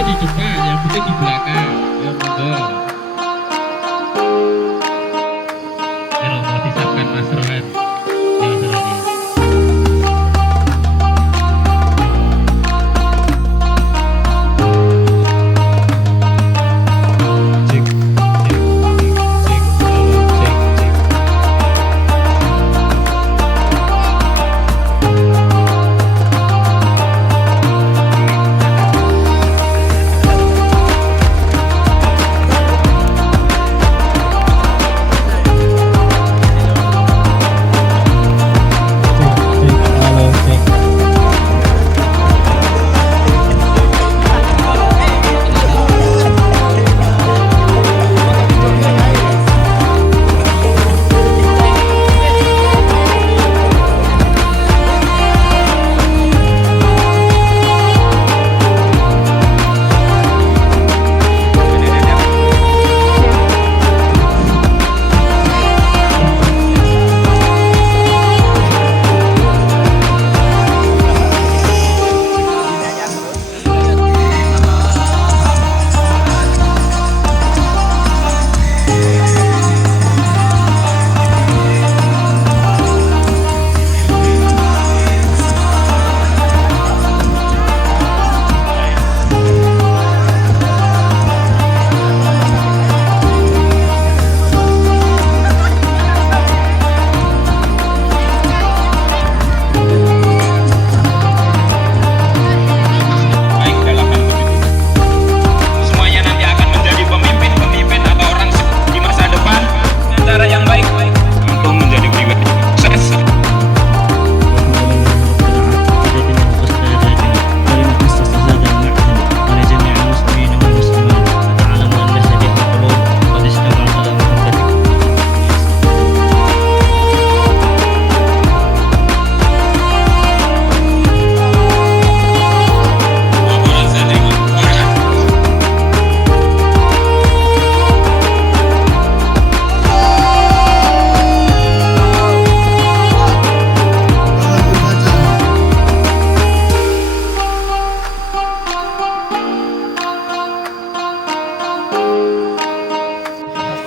Foto di depan, yang penting di belakang. Ya monggo. Mau disiapkan Mas Rohan. Ya Rohan.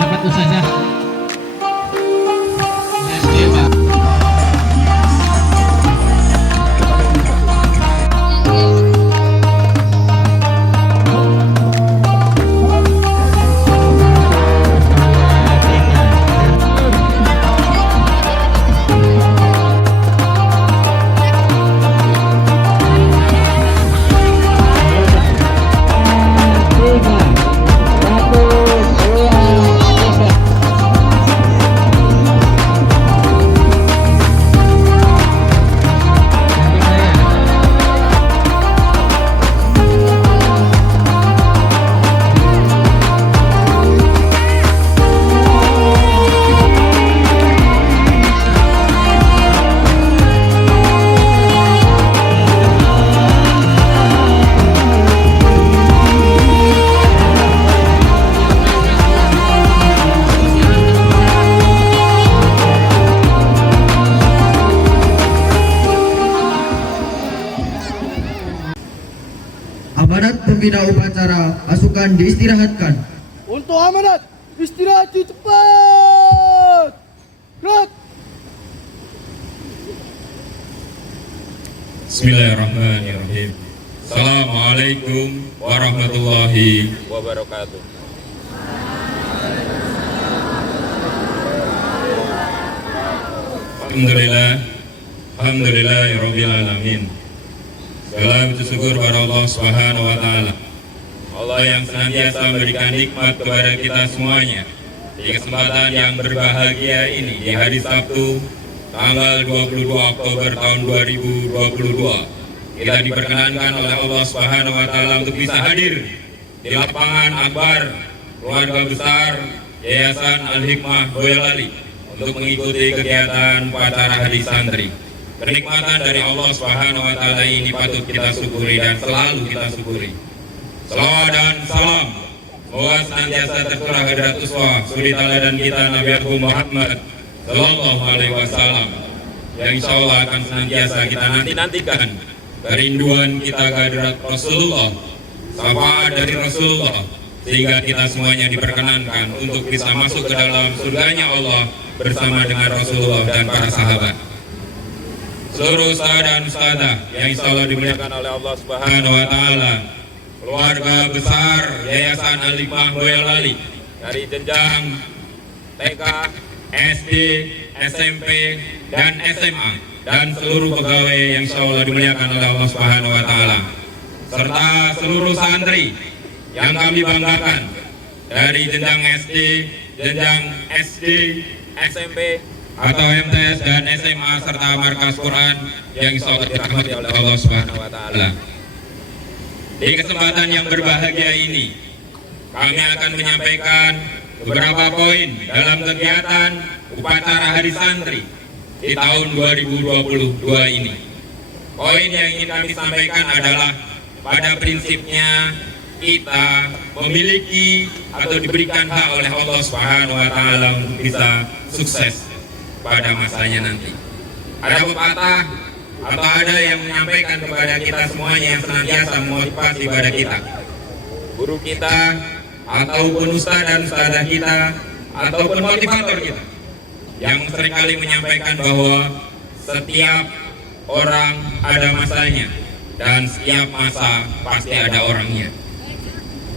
Dapat saja. Amanat pembina upacara pasukan diistirahatkan. Untuk amanat, istirahat cepat. Gerak. Bismillahirrahmanirrahim. Assalamualaikum warahmatullahi wabarakatuh. Alhamdulillahirabbil alamin. Segala puji syukur kepada Allah Subhanahu wa taala. Allah yang senantiasa memberikan nikmat kepada kita semuanya. Di kesempatan yang berbahagia ini di hari Sabtu tanggal 22 Oktober tahun 2022, kita diperkenankan oleh Allah Subhanahu wa taala untuk bisa hadir di lapangan akbar keluarga besar Yayasan Al-Hikmah Boyolali untuk mengikuti kegiatan upacara hari santri. Kenikmatan dari Allah Subhanahu wa taala ini patut kita syukuri dan selalu kita syukuri. Salawat dan salam semoga senantiasa tercurah hadirat uswah suri teladan kita Nabi Agung Muhammad sallallahu alaihi wasallam, yang insya Allah akan senantiasa kita nantikan kerinduan kita kehadirat Rasulullah syafaat dari Rasulullah, sehingga kita semuanya diperkenankan untuk bisa masuk ke dalam surganya Allah bersama dengan Rasulullah dan para sahabat. Seluruh ustaz dan ustazah yang insya Allah dimuliakan oleh Allah Subhanahu wa Ta'ala, keluarga besar Yayasan Al-Hikmah Boyolali dari jenjang TK, SD, SMP, dan SMA, dan seluruh pegawai yang insya Allah dimuliakan oleh Allah Subhanahu wa Ta'ala, serta seluruh santri yang kami banggakan dari jenjang SD, SMP, atau MTS dan SMA, serta markas Quran yang insya Allah dirahmati oleh Allah Subhanahu wa Ta'ala. Di kesempatan yang berbahagia ini, kami akan menyampaikan beberapa poin dalam kegiatan upacara Hari Santri di tahun 2022 ini. Poin yang ingin kami sampaikan adalah pada prinsipnya kita memiliki atau diberikan hak oleh Allah Subhanahu wa Ta'ala untuk bisa sukses pada masanya nanti. Ada pepatah atau ada yang menyampaikan kepada kita semuanya yang senantiasa memotivasi pada kita, guru kita ataupun ustaz dan ustazah kita ataupun motivator kita, yang seringkali menyampaikan bahwa setiap orang ada masanya dan setiap masa pasti ada orangnya.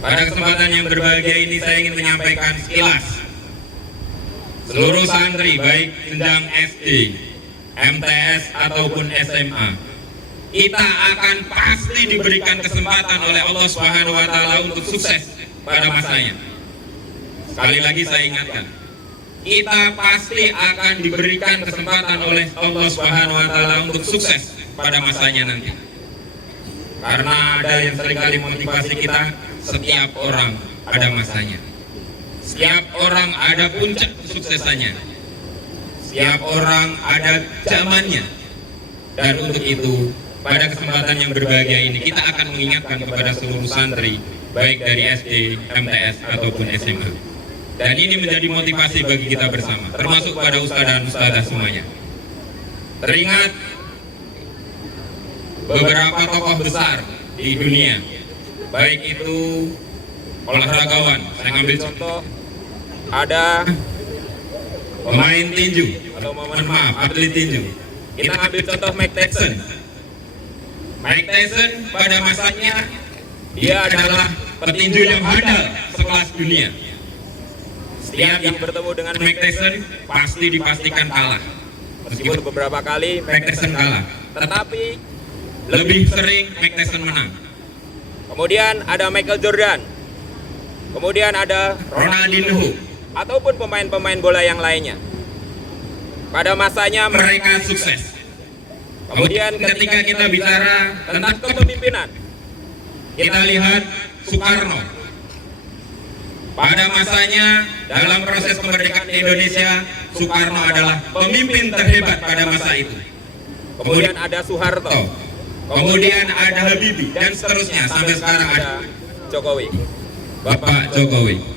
Pada kesempatan yang berbahagia ini saya ingin menyampaikan sekilas seluruh santri baik jenjang SD, MTS ataupun SMA, kita akan pasti diberikan kesempatan oleh Allah Subhanahu wa Ta'ala untuk sukses pada masanya. Sekali lagi saya ingatkan, kita pasti akan diberikan kesempatan oleh Allah Subhanahu wa Ta'ala untuk sukses pada masanya nanti. Karena ada yang seringkali motivasi kita, setiap orang ada masanya. Setiap orang ada puncak kesuksesannya. Setiap orang ada zamannya. Dan untuk itu, pada kesempatan yang berbahagia ini, kita akan mengingatkan kepada seluruh santri, baik dari SD, MTS, ataupun SMA. Dan ini menjadi motivasi bagi kita bersama, termasuk pada ustaz dan ustazah semuanya. Teringat beberapa tokoh besar di dunia, baik itu olahragawan. Saya ngambil contoh, ada pemain tinju atau mohon maaf atlet tinju. Kita ambil contoh Mike Tyson. Mike Tyson pada masanya dia adalah petinju yang handal sekelas dunia. Setiap yang bertemu dengan Mike Tyson pasti dipastikan kalah. Meskipun beberapa kali Mike Tyson kalah, tetapi lebih sering Mike Tyson menang. Kemudian ada Michael Jordan, kemudian ada Ronaldinho, ataupun pemain-pemain bola yang lainnya. Pada masanya mereka sukses. Kemudian ketika kita bicara tentang kepemimpinan, kita lihat Soekarno. Pada masanya dalam proses kemerdekaan Indonesia, Soekarno adalah pemimpin terhebat pada masa itu. Kemudian ada Soeharto, kemudian ada Habibie, dan seterusnya sampai sekarang ada Jokowi, Bapak Jokowi.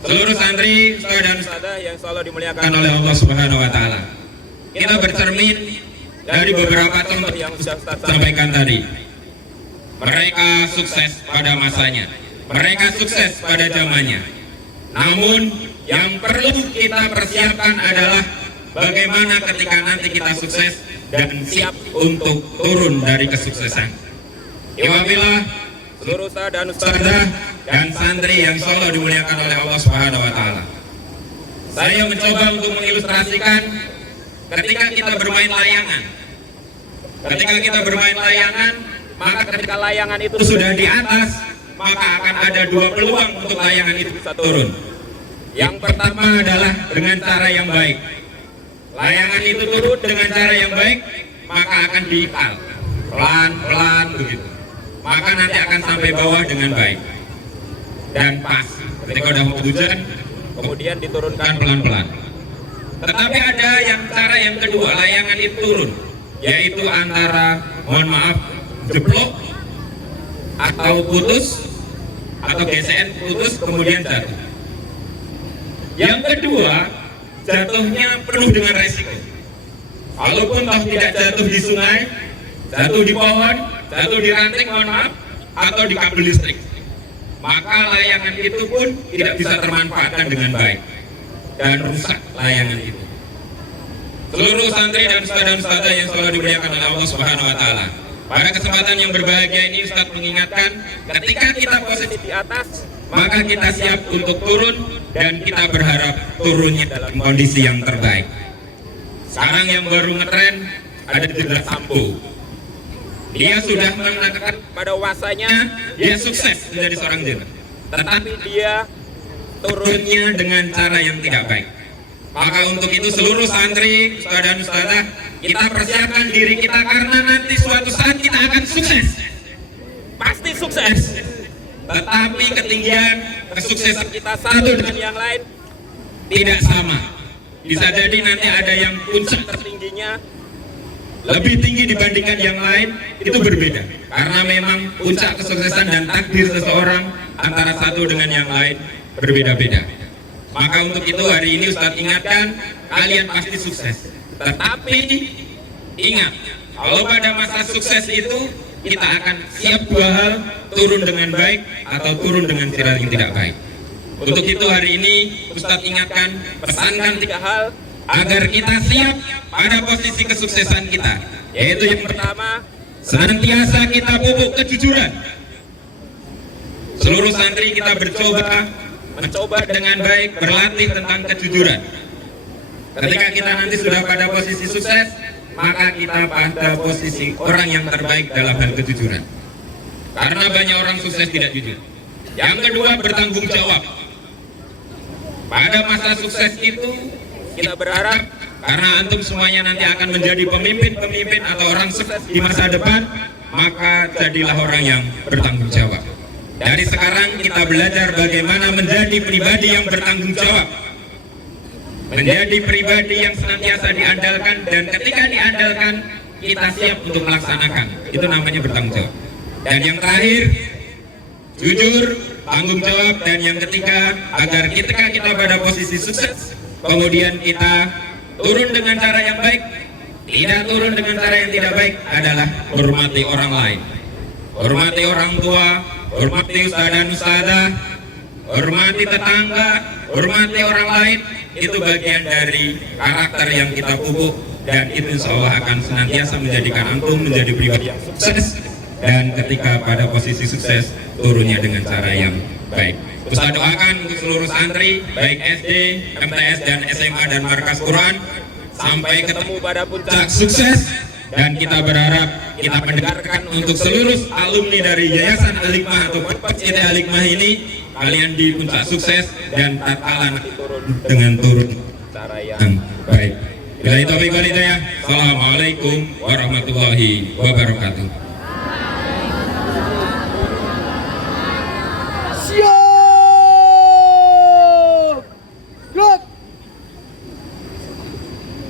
Seluruh santri, ustaz dan ustazah yang selalu dimuliakan oleh Allah Subhanahu wa Ta'ala, kita bercermin dari beberapa contoh yang sudah Ustaz sampaikan tadi. Mereka sukses pada masanya, mereka sukses pada zamannya. Namun yang perlu kita persiapkan adalah bagaimana ketika nanti kita sukses dan siap untuk turun dari kesuksesan. Wabillahi seluruh ustaz dan ustazah dan santri yang selalu dimuliakan oleh Allah Subhanahu wa Ta'ala. Saya mencoba untuk mengilustrasikan ketika kita bermain layangan. Ketika kita bermain layangan, maka ketika layangan itu sudah di atas, maka akan ada dua peluang untuk layangan itu bisa turun. Yang pertama adalah dengan cara yang baik. Layangan itu turun dengan cara yang baik, maka akan diikal pelan-pelan begitu. Maka nanti akan sampai bawah dengan baik dan pas. Ketika udah mau hujan, kemudian diturunkan pelan-pelan. Tetapi ada yang cara yang kedua, layangan itu turun, yaitu antara mohon maaf jeblok atau putus atau GSN putus kemudian jatuh. Yang kedua, jatuhnya penuh dengan resiko. Walaupun toh tidak jatuh di sungai, jatuh di pohon, jatuh di ranting, mohon maaf, atau di kabel listrik, maka layangan itu pun tidak bisa termanfaatkan dengan baik dan rusak layangan itu. Seluruh santri dan ustadzah yang selalu dimuliakan oleh Allah Subhanahu wa taala. Pada kesempatan yang berbahagia ini Ustadz mengingatkan, ketika kita posisi di atas, maka kita siap untuk turun dan kita berharap turunnya dalam kondisi yang terbaik. Sekarang yang baru ngetren ada di Jeddah Sampo. Dia sudah menandakan pada wasanya dia sukses menjadi seorang jenderal, tetapi dia turunnya dengan cara yang tidak baik. Maka untuk itu seluruh santri, ustadz dan ustadzah, kita persiapkan diri kita karena nanti suatu saat kita akan sukses. Pasti sukses. Tetapi ketinggian kesuksesan kita satu dengan yang lain tidak sama. Bisa jadi nanti ada yang puncak tertingginya lebih tinggi dibandingkan yang lain, itu berbeda. Karena memang puncak kesuksesan dan takdir seseorang antara satu dengan yang lain berbeda-beda. Maka untuk itu hari ini Ustadz ingatkan, kalian pasti sukses. Tetapi ingat, kalau pada masa sukses itu kita akan siap dua hal, turun dengan baik atau turun dengan cara yang tidak baik. Untuk itu hari ini Ustadz ingatkan, pesankan 3 hal agar kita siap pada posisi kesuksesan kita. Yaitu yang pertama, senantiasa kita pupuk kejujuran. Seluruh santri kita mencoba dengan baik berlatih tentang kejujuran. Ketika kita nanti sudah pada posisi sukses, maka kita pada posisi orang yang terbaik dalam hal kejujuran. Karena banyak orang sukses tidak jujur. Yang kedua, bertanggung jawab. Pada masa sukses itu kita berharap karena antum semuanya nanti akan menjadi pemimpin atau orang sukses di masa depan, maka jadilah orang yang bertanggung jawab. Dari sekarang kita belajar bagaimana menjadi pribadi yang bertanggung jawab, menjadi pribadi yang senantiasa diandalkan, dan ketika diandalkan kita siap untuk melaksanakan. Itu namanya bertanggung jawab. Dan yang terakhir, jujur, tanggung jawab, dan yang ketiga, agar ketika kita pada posisi sukses, kemudian kita turun dengan cara yang baik, tidak turun dengan cara yang tidak baik, adalah hormati orang lain, hormati orang tua, hormati ustadz dan ustadzah, hormati tetangga, hormati orang lain. Itu bagian dari karakter yang kita pupuk, dan itu insya Allah akan senantiasa menjadikan antum menjadi pribadi yang sukses, dan ketika pada posisi sukses turunnya dengan cara yang baik. Ustadz doakan untuk seluruh santri baik SD, MTS dan SMA dan Markas Quran sampai ketemu pada puncak sukses. Dan kita berharap kita mendengarkan untuk seluruh alumni dari Yayasan Al-Hikmah atau PT Al-Hikmah ini, kalian di puncak sukses dan tatkala dengan turun cara yang baik. Bila itu, Assalamualaikum warahmatullahi wabarakatuh.